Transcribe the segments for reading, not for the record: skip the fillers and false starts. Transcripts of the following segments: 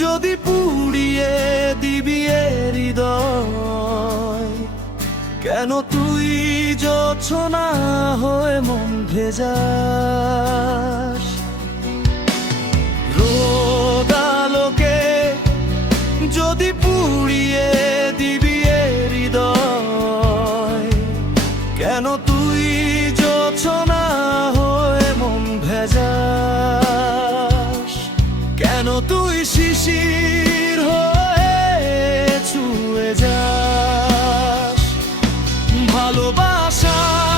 যদি পুড়িয়ে দিবি এ হৃদয়, কেন তুই জোছনা হয়ে মন ভেজাস? রোদ আলোকে যদি পুড়িয়ে দিবি এ হৃদয়, কেন তুই জোছনা হয়ে মন ভেজাস? কেন তুই শিশির হয়ে ছুঁয়ে যাস? ভালোবাসায়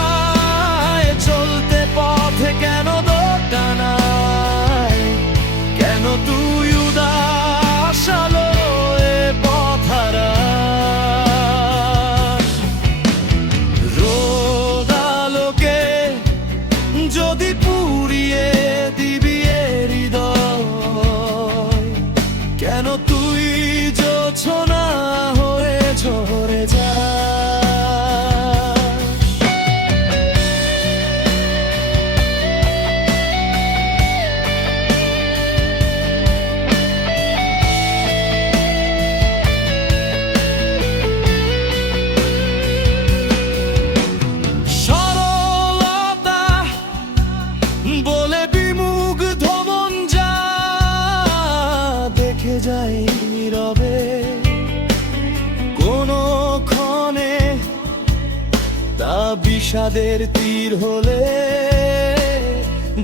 চলতে পথে কেন দোটানায়, কেন তুই উদাস আলোয় পথ হারাস? রোদ আলোকে যদি পুড়িয়ে দিবি এ হৃদয়, কেন তুই জোছনা হয়ে ঝরে যাস? সরলতা বলে বিমুগ্ধ মন যা দেখে যায় নীরবে, কোনো ক্ষণে তা বিষাদের তীর হলে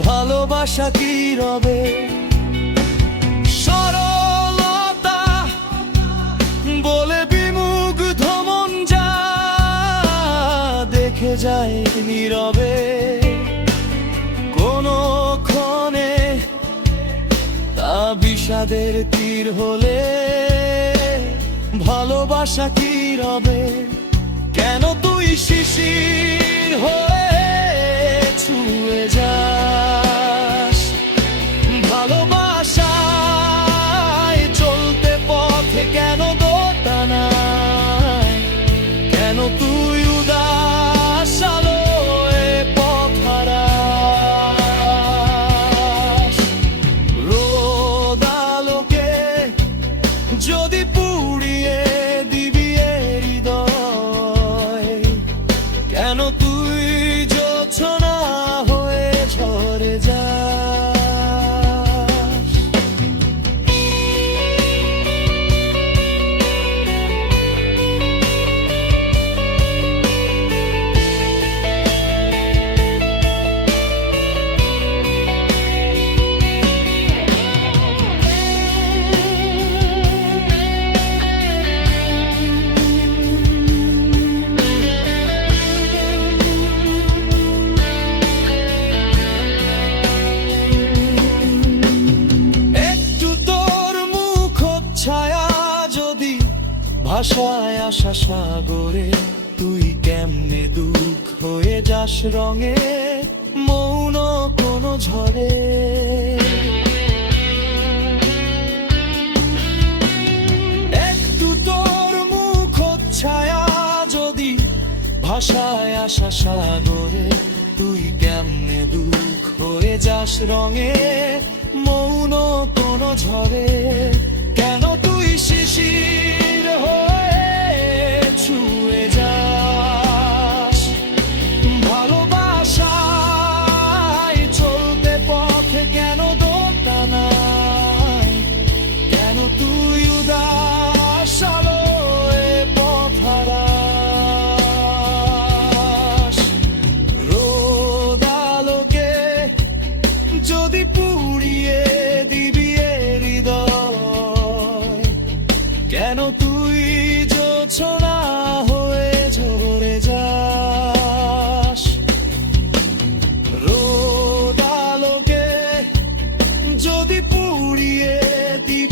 ভালোবাসা কি রবে? সরলতা বলে বিমুগ্ধ মন যা দেখে যায় নীরবে, কোনো ক্ষণে তা বিষাদের তীর হলে ভালোবাসা কি রবে? কেন তুই শিশির হয়ে ছুঁয়ে যাস? ভালোবাসায় চলতে পথে কেন দোটানায়, কেন তুই উদাস আলোয় পথ হারাস? রোদ আলোকে যদি পুড়িয়ে দিবি এ হৃদয়, কেন তুই জোছনা হয়ে ঝরে যাস? একটু তোর মুখচ্ছায়া যদি ভাষায় আসা সাগরে, তুই কেমনে দুঃখ হয়ে যাস রঙে মৌন কোনো ঝড়ে? একটু তোর মুখচ্ছায়া যদি ভাষায় আসা সাগরে, তুই কেমনে দুঃখ হয়ে যাস রঙে মৌন কোনো ঝড়ে? কেন তুই শিশির হয়ে ছুঁয়ে যাস? ভালোবাসায় চলতে পথে কেন দোটানায়, কেন তুই উদাস আলোয় পথ হারাস? রোদ আলোকে যদি পুড়িয়ে দিবি এ হৃদয়, কেন তুই জোছনা হয়ে ঝরে যাস? রোদ আলোকে যদি পুড়িয়ে দিবি